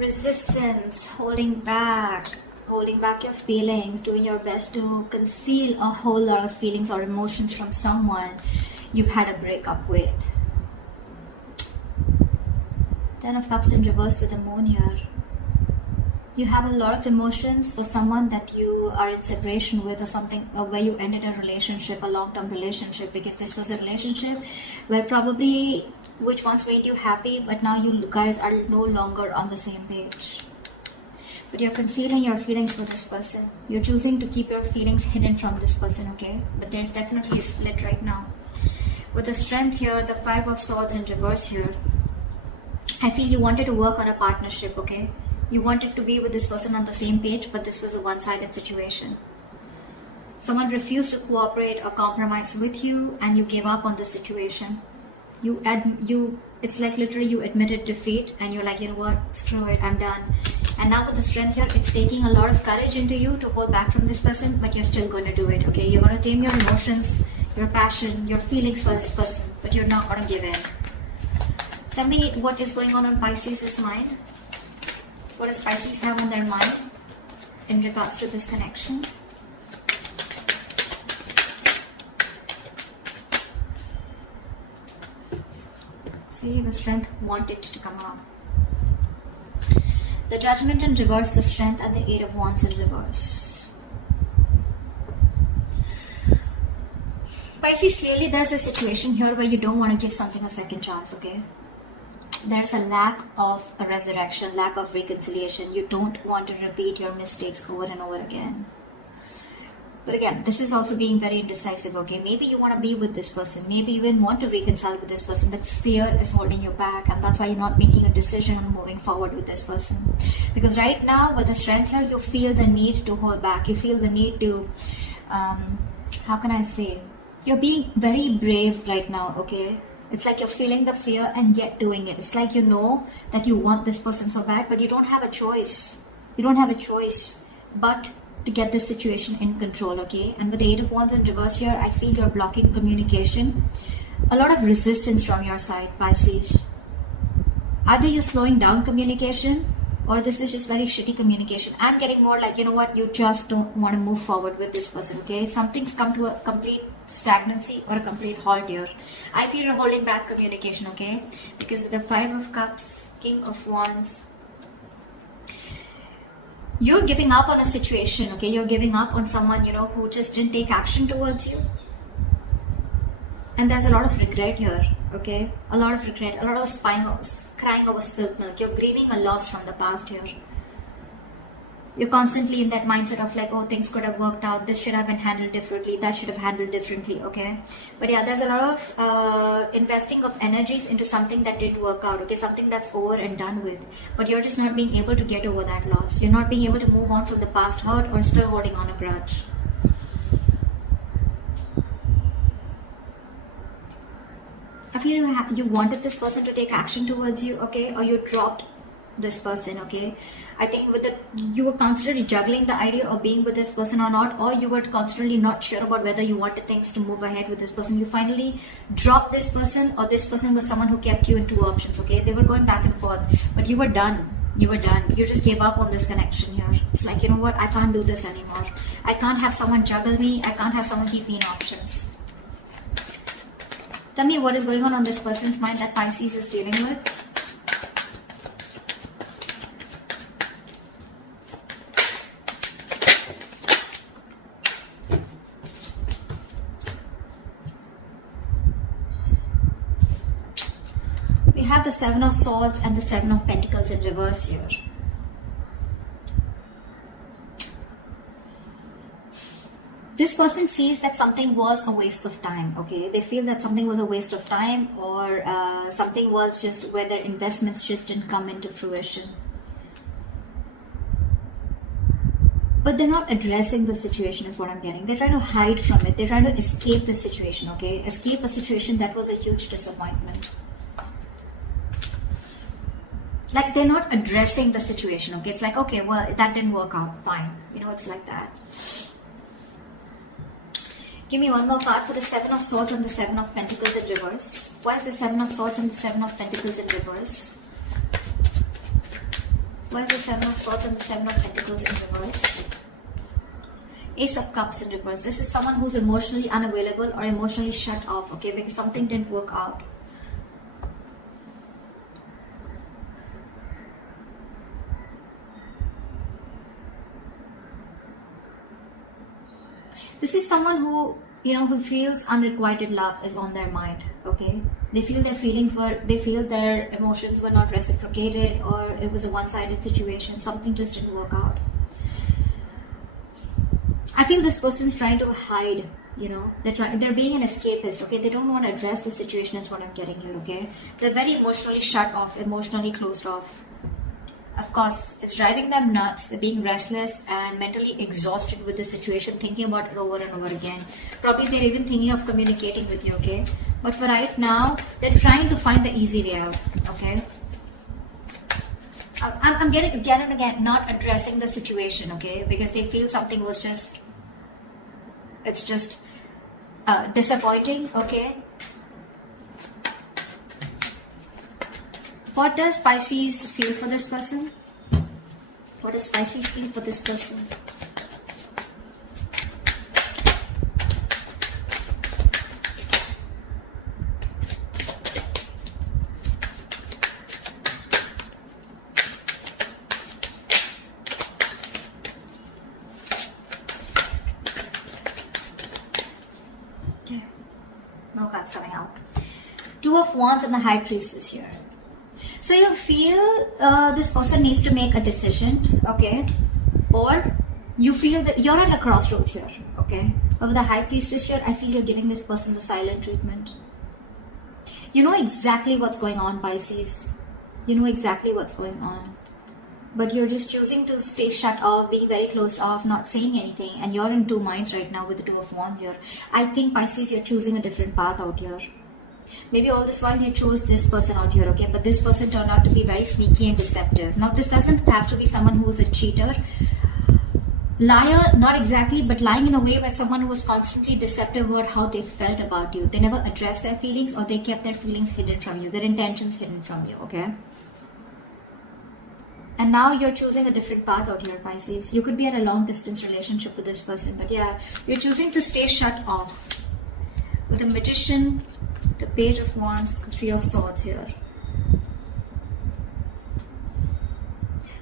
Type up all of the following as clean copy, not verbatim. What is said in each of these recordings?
Resistance, holding back your feelings, doing your best to conceal a whole lot of feelings or emotions from someone you've had a breakup with. Ten of Cups in reverse with the Moon here. You have a lot of emotions for someone that you are in separation with, or something, or where you ended a relationship, a long-term relationship, because this was a relationship where probably which once made you happy, but now you guys are no longer on the same page. But you're concealing your feelings for this person. You're choosing to keep your feelings hidden from this person, okay? But there's definitely a split right now. With the Strength here, the Five of Swords in reverse here, I feel you wanted to work on a partnership, okay? You wanted to be with this person on the same page, but this was a one-sided situation. Someone refused to cooperate or compromise with you, and you gave up on the situation. It's like literally you admitted defeat, and you're like, you know what, screw it, I'm done. And now with the Strength here, it's taking a lot of courage into you to hold back from this person, but you're still going to do it, okay? You're going to tame your emotions, your passion, your feelings for this person, but you're not going to give in. Tell me what is going on Pisces' mind. What does Pisces have on their mind in regards to this connection? See, the Strength wanted to come out. The Judgment in reverse, the Strength, and the Eight of Wands in reverse. Pisces, clearly there's a situation here where you don't want to give something a second chance, okay? There's a lack of a resurrection, lack of reconciliation. You don't want to repeat your mistakes over and over again. But again, this is also being very indecisive, okay? Maybe you want to be with this person. Maybe you even want to reconcile with this person, but fear is holding you back, and that's why you're not making a decision on moving forward with this person. Because right now, with the Strength here, you feel the need to hold back. You feel the need to, how can I say? You're being very brave right now, okay? It's like you're feeling the fear and yet doing it. It's like you know that you want this person so bad, but you don't have a choice. You don't have a choice but to get this situation in control, okay? And with the Eight of Wands in reverse here, I feel you're blocking communication. A lot of resistance from your side, Pisces. Either you're slowing down communication, or this is just very shitty communication. I'm getting more like, you know what, you just don't want to move forward with this person, okay? Something's come to a complete stagnancy or a complete halt here. I feel you're holding back communication, okay? Because with the Five of Cups, King of Wands, you're giving up on a situation, okay? You're giving up on someone, you know, who just didn't take action towards you. And there's a lot of regret here, okay? A lot of regret, a lot of crying over spilled milk. You're grieving a loss from the past here. You're constantly in that mindset of like, oh, things could have worked out. This should have been handled differently. That should have handled differently, okay? But yeah, there's a lot of investing of energies into something that didn't work out, okay? Something that's over and done with. But you're just not being able to get over that loss. You're not being able to move on from the past hurt, or still holding on a grudge. I feel you wanted this person to take action towards you, okay? Or you dropped this person, okay? I think you were constantly juggling the idea of being with this person or not, or you were constantly not sure about whether you wanted things to move ahead with this person. You finally dropped this person, or this person was someone who kept you in two options, okay? They were going back and forth, but you were done. You were done. You just gave up on this connection here. It's like, you know what, I can't do this anymore. I can't have someone juggle me. I can't have someone keep me in options. Tell me what is going on this person's mind that Pisces is dealing with. We have the Seven of Swords and the Seven of Pentacles in reverse here. This person sees that something was a waste of time, okay? They feel that something was a waste of time, or something was just where their investments just didn't come into fruition. But they're not addressing the situation is what I'm getting. They're trying to hide from it. They're trying to escape the situation, okay? Escape a situation that was a huge disappointment. Like they're not addressing the situation, okay? It's like, okay, well, that didn't work out, fine. You know, it's like that. Give me one more card for the Seven of Swords and the Seven of Pentacles in reverse. Why is the Seven of Swords and the Seven of Pentacles in reverse? Why is the Seven of Swords and the Seven of Pentacles in reverse? Ace of Cups in reverse. This is someone who's emotionally unavailable or emotionally shut off, okay, because something didn't work out. This is someone who, who feels unrequited love is on their mind, okay? They feel their emotions were not reciprocated, or it was a one-sided situation. Something just didn't work out. I feel this person's trying to hide, they're being an escapist, okay? They don't want to address the situation is what I'm getting here, okay? They're very emotionally shut off, emotionally closed off. Of course, it's driving them nuts. They're being restless and mentally exhausted with the situation, thinking about it over and over again. Probably they're even thinking of communicating with you, okay? But for right now, they're trying to find the easy way out, okay? I'm getting again not addressing the situation, okay? Because they feel something was it's just disappointing, okay? What does Pisces feel for this person? What does Pisces feel for this person? Okay. No cards coming out. Two of Wands and the High Priestess here. So you feel this person needs to make a decision, okay? Or you feel that you're at a crossroads here, okay? But with the High Priestess here, I feel you're giving this person the silent treatment. You know exactly what's going on, Pisces. You know exactly what's going on. But you're just choosing to stay shut off, being very closed off, not saying anything. And you're in two minds right now with the Two of Wands here. I think, Pisces, you're choosing a different path out here. Maybe all this while you chose this person out here, okay? But this person turned out to be very sneaky and deceptive. Now, this doesn't have to be someone who is a cheater. Liar, not exactly, but lying in a way where someone who was constantly deceptive about how they felt about you. They never addressed their feelings, or they kept their feelings hidden from you, their intentions hidden from you, okay? And now you're choosing a different path out here, Pisces. You could be in a long distance relationship with this person, but yeah, you're choosing to stay shut off. With the Magician, the Page of Wands, the Three of Swords here.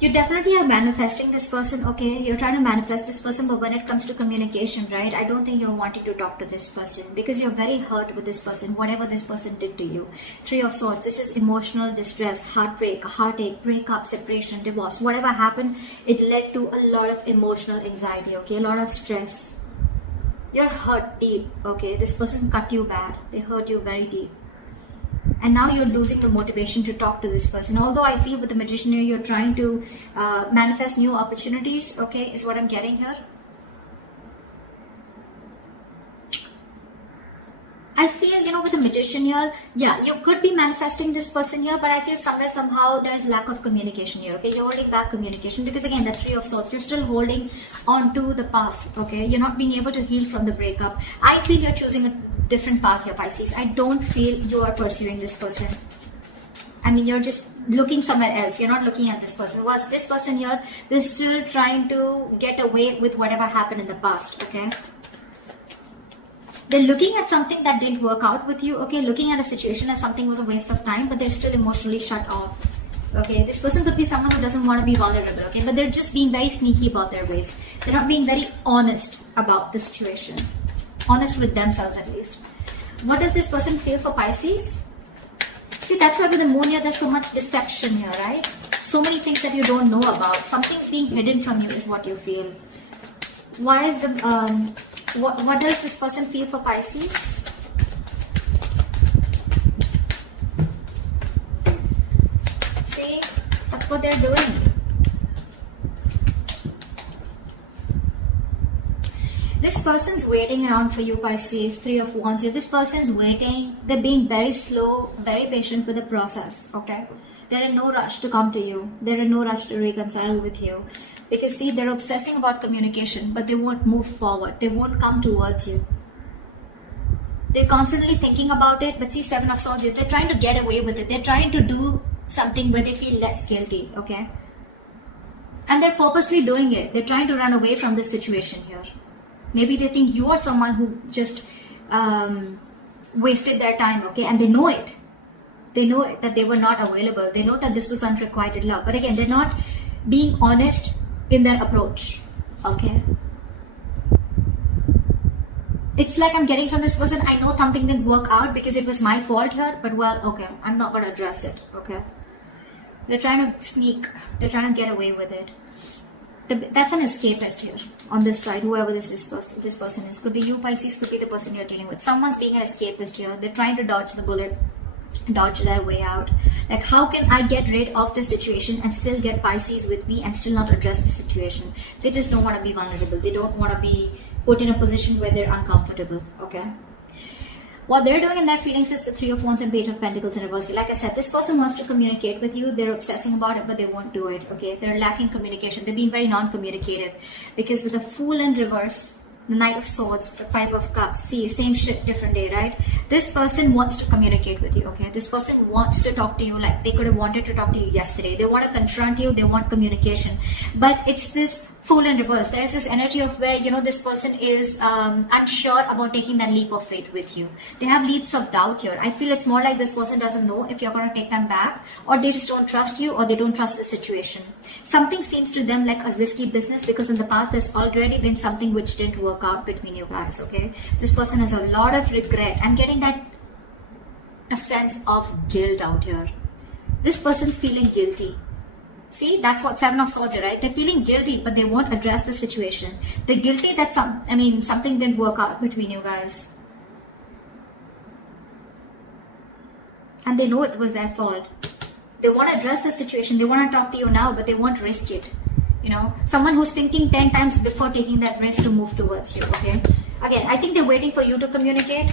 You definitely are manifesting this person, okay? You're trying to manifest this person, but when it comes to communication, right? I don't think you're wanting to talk to this person because you're very hurt with this person, whatever this person did to you. Three of Swords, this is emotional distress, heartbreak, heartache, breakup, separation, divorce. Whatever happened, it led to a lot of emotional anxiety, okay? A lot of stress. You're hurt deep, okay? This person cut you bad. They hurt you very deep. And now you're losing the motivation to talk to this person. Although I feel with the Magician here, you're trying to manifest new opportunities, okay, is what I'm getting here. I feel, with the Magician here, yeah, you could be manifesting this person here, but I feel somewhere, somehow, there's lack of communication here, okay? You're holding back communication because, again, the Three of Swords, you're still holding on to the past, okay? You're not being able to heal from the breakup. I feel you're choosing a different path here, Pisces. I don't feel you are pursuing this person. I mean, you're just looking somewhere else. You're not looking at this person. What's this person here? They're still trying to get away with whatever happened in the past, okay? They're looking at something that didn't work out with you, okay? Looking at a situation as something was a waste of time, but they're still emotionally shut off, okay? This person could be someone who doesn't want to be vulnerable, okay? But they're just being very sneaky about their ways. They're not being very honest about the situation. Honest with themselves, at least. What does this person feel for Pisces? See, that's why with the Moon here, there's so much deception here, right? So many things that you don't know about. Something's being hidden from you is what you feel. Why is the... What does this person feel for Pisces? See, that's what they're doing. This person's waiting around for you, Pisces. Three of Wands here. This person's waiting. They're being very slow, very patient with the process, okay? They're in no rush to come to you. They're in no rush to reconcile with you. Because see, they're obsessing about communication, but they won't move forward. They won't come towards you. They're constantly thinking about it, but see, Seven of Swords, they're trying to get away with it. They're trying to do something where they feel less guilty, okay? And they're purposely doing it. They're trying to run away from this situation here. Maybe they think you are someone who just wasted their time, okay? And they know it. They know it, that they were not available. They know that this was unrequited love. But again, they're not being honest in their approach, okay? It's like I'm getting from this person, I know something didn't work out because it was my fault here, but well, okay, I'm not going to address it, okay? They're trying to sneak. They're trying to get away with it. That's an escapist here on this side, whoever this person is. Could be you, Pisces, could be the person you're dealing with. Someone's being an escapist here. They're trying to dodge the bullet, dodge their way out. Like, how can I get rid of this situation and still get Pisces with me and still not address the situation? They just don't want to be vulnerable. They don't want to be put in a position where they're uncomfortable, okay? What they're doing in their feelings is the Three of Wands and Page of Pentacles in reverse. Like I said, this person wants to communicate with you. They're obsessing about it, but they won't do it, okay? They're lacking communication. They're being very non-communicative. Because with the Fool in reverse, the Knight of Swords, the Five of Cups, see, same shit, different day, right? This person wants to communicate with you, okay? This person wants to talk to you like they could have wanted to talk to you yesterday. They want to confront you. They want communication. But it's this Fool in reverse. There's this energy of where, you know, this person is unsure about taking that leap of faith with you. They have leaps of doubt here. I feel it's more like this person doesn't know if you're going to take them back, or they just don't trust you, or they don't trust the situation. Something seems to them like a risky business because in the past there's already been something which didn't work out between you guys, okay? This person has a lot of regret. I'm getting a sense of guilt out here. This person's feeling guilty. See, that's what Seven of Swords is, right? They're feeling guilty, but they won't address the situation. They're guilty that something didn't work out between you guys. And they know it was their fault. They want to address the situation. They want to talk to you now, but they won't risk it. You know, someone who's thinking 10 times before taking that risk to move towards you, okay? Again, I think they're waiting for you to communicate,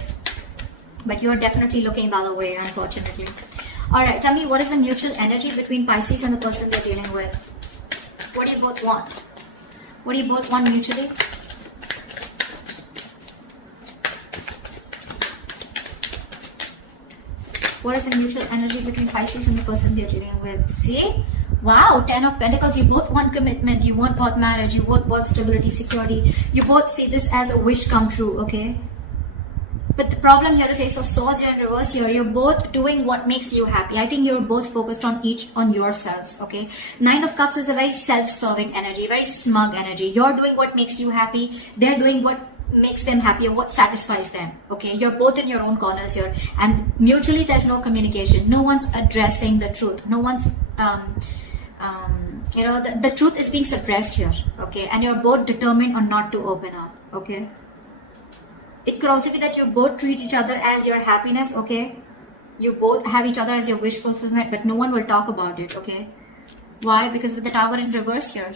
but you're definitely looking the other way, unfortunately. Alright, tell me, what is the mutual energy between Pisces and the person they're dealing with? What do you both want? What do you both want mutually? What is the mutual energy between Pisces and the person they're dealing with? See? Wow, 10 of Pentacles. You both want commitment. You both want marriage. You both want stability, security. You both see this as a wish come true, okay? But the problem here is Ace of Swords here in reverse here. You're both doing what makes you happy. I think you're both focused on yourselves, okay? Nine of Cups is a very self-serving energy, very smug energy. You're doing what makes you happy. They're doing what makes them happy or what satisfies them, okay? You're both in your own corners here. And mutually, there's no communication. No one's addressing the truth. No one's, you know, the truth is being suppressed here, okay? And you're both determined on not to open up, okay? It could also be that you both treat each other as your happiness, okay? You both have each other as your wish fulfillment, but no one will talk about it, okay? Why? Because with the Tower in reverse here,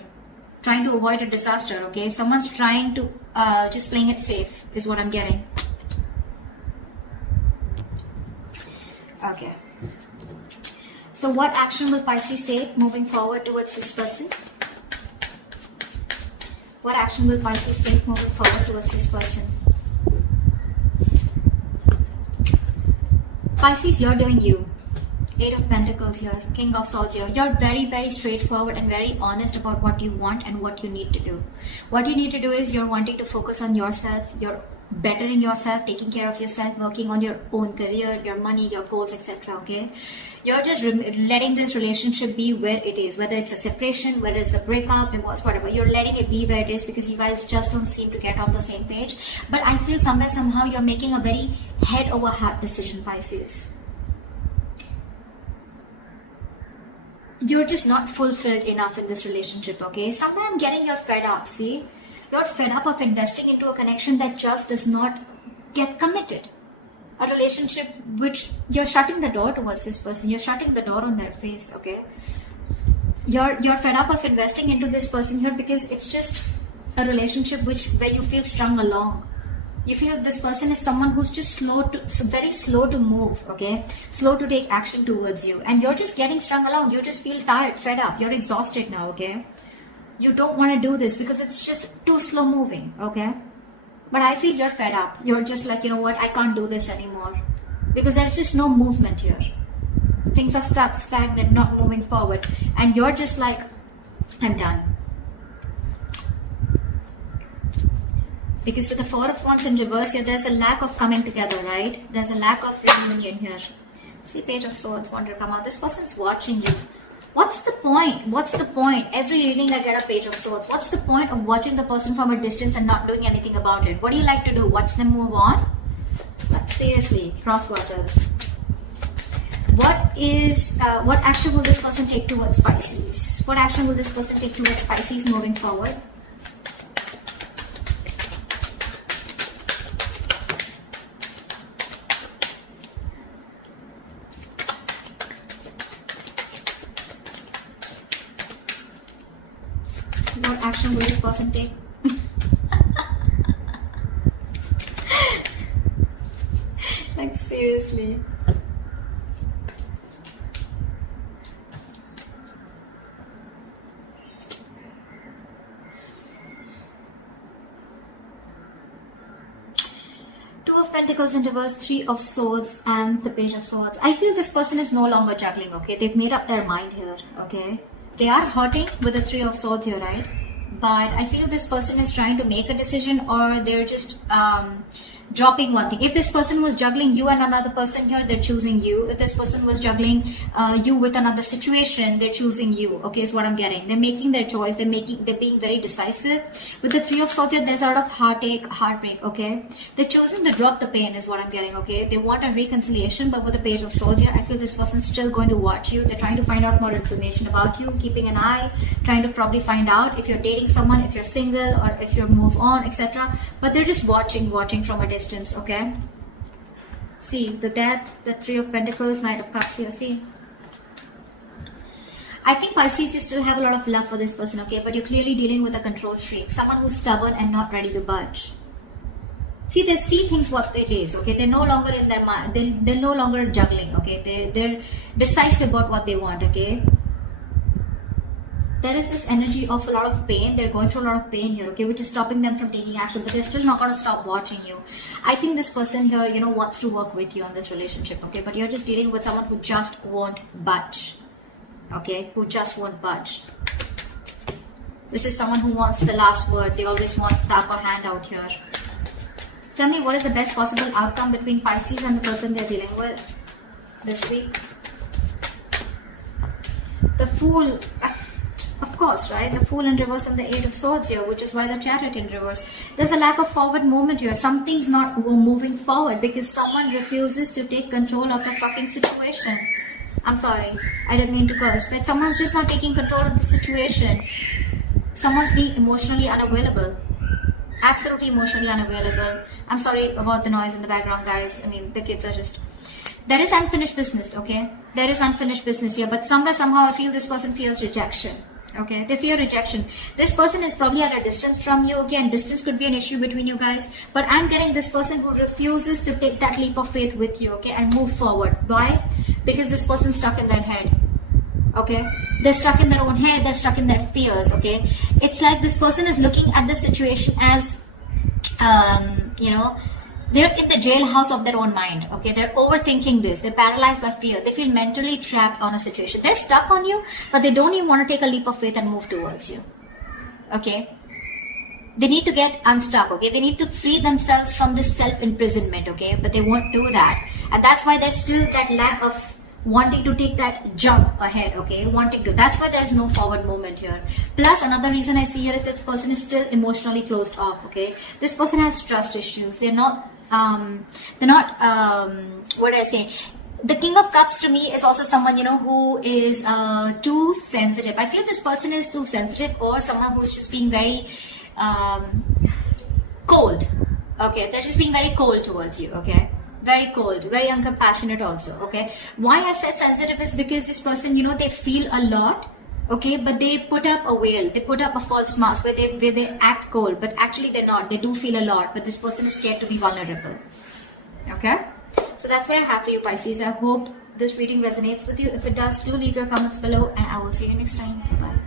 trying to avoid a disaster, okay? Someone's trying to, just playing it safe is what I'm getting. Okay. So what action will Pisces take moving forward towards this person? What action will Pisces take moving forward towards this person? Pisces, you're doing you. Eight of Pentacles here, King of Swords here. You're very, very straightforward and very honest about what you want and what you need to do. What you need to do is you're wanting to focus on yourself. You're bettering yourself, taking care of yourself, working on your own career, your money, your goals, etc. Okay? You're just letting this relationship be where it is. Whether it's a separation, whether it's a breakup, divorce, whatever. You're letting it be where it is because you guys just don't seem to get on the same page. But I feel somewhere, somehow, you're making a very head over heart decision, Pisces. You're just not fulfilled enough in this relationship, okay? Somewhere I'm getting you're fed up, see? You're fed up of investing into a connection that just does not get committed. A relationship which you're shutting the door towards this person. You're shutting the door on their face, okay? You're fed up of investing into this person here because it's just a relationship where you feel strung along. You feel this person is someone who's just very slow to move, okay? Slow to take action towards you. And you're just getting strung along. You just feel tired, fed up. You're exhausted now, okay? You don't want to do this because it's just too slow moving, okay? But I feel you're fed up. You're just like, you know what? I can't do this anymore. Because there's just no movement here. Things are stuck, stagnant, not moving forward. And you're just like, I'm done. Because with the Four of Wands in reverse here, there's a lack of coming together, right? There's a lack of reunion here. See, Page of Swords want to come out. This person's watching you. What's the point? What's the point? Every reading I get a Page of Swords. What's the point of watching the person from a distance and not doing anything about it? What do you like to do? Watch them move on? But seriously, cross waters. What action will this person take towards Pisces? What action will this person take towards Pisces moving forward? What action will this person take? Like, seriously. Two of Pentacles in reverse, Three of Swords, and the Page of Swords. I feel this person is no longer juggling, okay? They've made up their mind here, okay? They are hurting with the Three of Swords here, right? But I feel this person is trying to make a decision, or they're just dropping one thing. If this person was juggling you and another person here, they're choosing you. If this person was juggling you with another situation, they're choosing you. Okay, is what I'm getting. They're making their choice. They're being very decisive. With the Three of Swords here, there's a lot of heartbreak. Okay, they're choosing to drop the pain, is what I'm getting. Okay, they want a reconciliation, but with the Page of Swords here, I feel this person's still going to watch you. They're trying to find out more information about you, keeping an eye, trying to probably find out if you're dating someone, if you're single, or if you're move on, etc. But they're just watching from a distance. Okay, see the Death, the Three of Pentacles, Knight of Cups here. See, I think Pisces, you still have a lot of love for this person, okay, but you're clearly dealing with a control freak, someone who's stubborn and not ready to budge. See, they see things what it is, okay. They're no longer in their mind. They're no longer juggling, okay. They're decisive about what they want, okay. There is this energy of a lot of pain. They're going through a lot of pain here, okay, which is stopping them from taking action, but they're still not going to stop watching you. I think this person here, you know, wants to work with you on this relationship, okay, but you're just dealing with someone who just won't budge, okay, who just won't budge. This is someone who wants the last word. They always want the upper hand out here. Tell me, what is the best possible outcome between Pisces and the person they're dealing with this week? The Fool. Of course, right? The Fool in reverse and the Eight of Swords here, which is why the Chariot in reverse. There's a lack of forward movement here. Something's not moving forward because someone refuses to take control of the fucking situation. I'm sorry, I didn't mean to curse, but someone's just not taking control of the situation. Someone's being emotionally unavailable. Absolutely emotionally unavailable. I'm sorry about the noise in the background, guys. I mean, the kids are just... There is unfinished business, okay? There is unfinished business here, but somehow I feel this person feels rejection. Okay, they fear rejection. This person is probably at a distance from you. Again, distance could be an issue between you guys, but I'm getting this person who refuses to take that leap of faith with you, okay, and move forward. Why? Because this person's stuck in their head. Okay, they're stuck in their own head. They're stuck in their fears. Okay, it's like this person is looking at the situation as you know, they're in the jailhouse of their own mind. Okay, they're overthinking this. They're paralyzed by fear. They feel mentally trapped on a situation. They're stuck on you, but they don't even want to take a leap of faith and move towards you. Okay, they need to get unstuck. Okay, they need to free themselves from this self-imprisonment. Okay, but they won't do that, and that's why there's still that lack of wanting to take that jump ahead. Okay, wanting to. That's why there's no forward movement here. Plus, another reason I see here is this person is still emotionally closed off. Okay, this person has trust issues. They're not what do I say? The King of Cups to me is also someone, you know, who is too sensitive. I feel this person is too sensitive, or someone who's just being very cold. Okay, they're just being very cold towards you. Okay, very cold, very uncompassionate also. Okay, why I said sensitive is because this person, you know, they feel a lot. Okay, but they put up a veil, they put up a false mask where they act cold, but actually they're not. They do feel a lot, but this person is scared to be vulnerable. Okay, so that's what I have for you, Pisces. I hope this reading resonates with you. If it does, do leave your comments below, and I will see you next time. Bye.